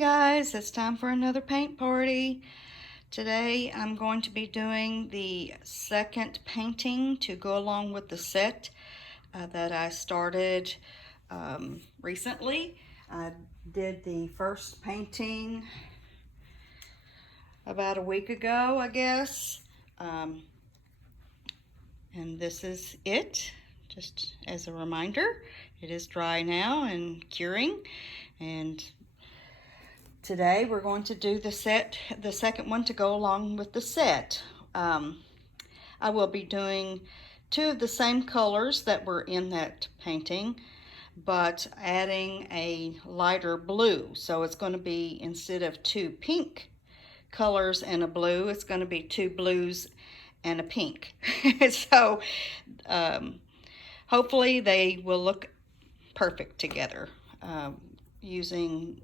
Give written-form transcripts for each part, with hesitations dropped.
Guys, it's time for another paint party. Today I'm going to be doing the second painting to go along with the set that I started recently. I did the first painting about a week ago, I guess, and this is it, just as a reminder. It is dry now and curing, and today we're going to do the second one to go along with the set. I will be doing two of the same colors that were in that painting, but adding a lighter blue. So it's going to be, instead of two pink colors and a blue, it's going to be two blues and a pink. So hopefully they will look perfect together using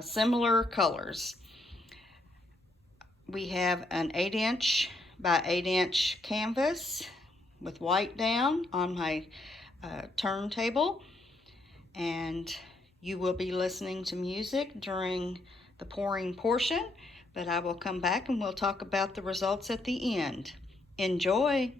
similar colors. We have an 8" by 8" canvas with white down on my turntable, and you will be listening to music during the pouring portion, but I will come back and we'll talk about the results at the end. Enjoy!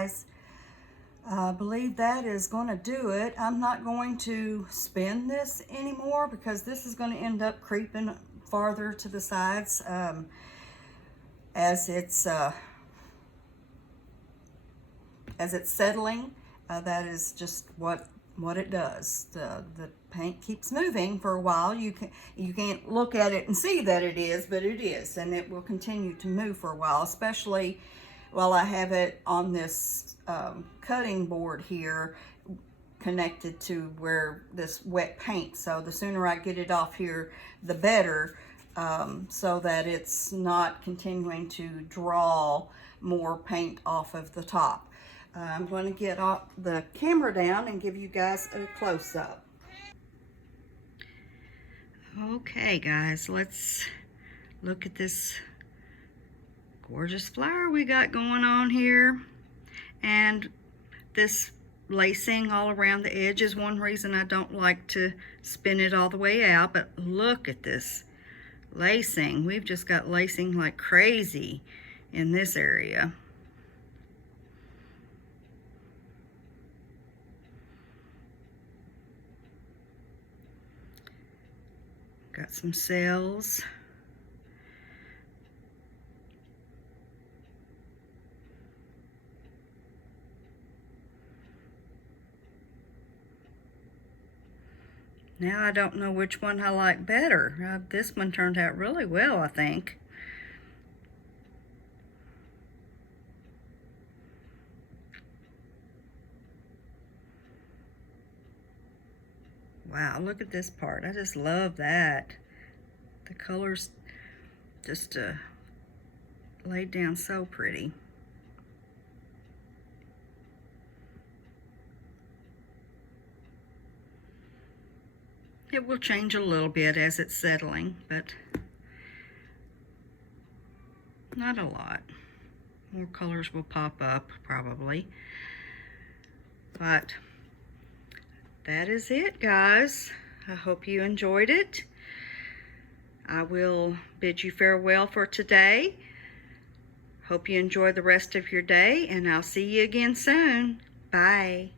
guys, I believe that is going to do it. I'm not going to spin this anymore because this is going to end up creeping farther to the sides as it's settling. That is just what it does. The paint keeps moving for a while. You can't look at it and see that it is, but it is, and it will continue to move for a while, especially while I have it on this cutting board here connected to where this wet paint. So the sooner I get it off here, the better, so that it's not continuing to draw more paint off of the top. I'm going to get off the camera down and give you guys a close-up. Okay guys, let's look at this gorgeous flower we got going on here. And this lacing all around the edge is one reason I don't like to spin it all the way out. But look at this lacing. We've just got lacing like crazy in this area. Got some cells. Now I don't know which one I like better. This one turned out really well, I think. Wow, look at this part. I just love that. The colors just laid down so pretty. It will change a little bit as it's settling, but not a lot. More colors will pop up probably. But that is it, guys. I hope you enjoyed it. I will bid you farewell for today. Hope you enjoy the rest of your day, and I'll see you again soon. Bye.